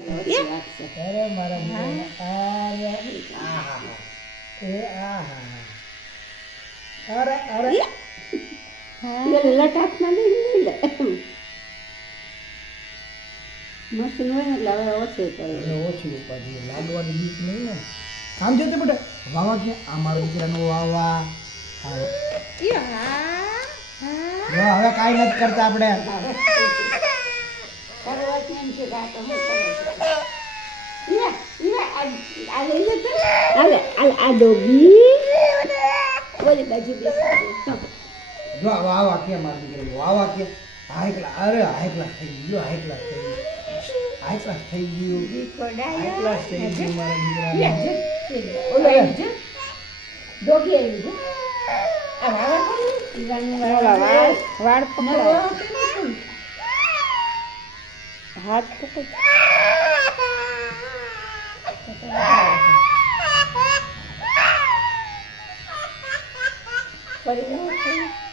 અરે મારા દીકરાને આહા એ આહા અરે અરે લટાકમાં નહીં લે મશીન હોય ને એટલે હવે ઓછું કરે ઓછી ઉપાધિ લાડવાની બીક નહીં ને આમ જતે બેટા વાવા કે આ મારા દીકરાનું વાવા હવે કાંઈ નથી કરતા આપણે આ ડોગી ઓલી બાજુ જો વાવા કે મારા દીકરાનું વાવા કે હાઈ ક્લાસ અરે હાઈ ક્લાસ થઈ ગયો હાઈ ક્લાસ થઈ ગયો હાઈ ક્લાસ થઈ ગયું હાઈ ક્લાસ થઈ ગયું મારા દીકરાનું ડોગી આવી છે વાળ પકડાય હાથ પકડ કરી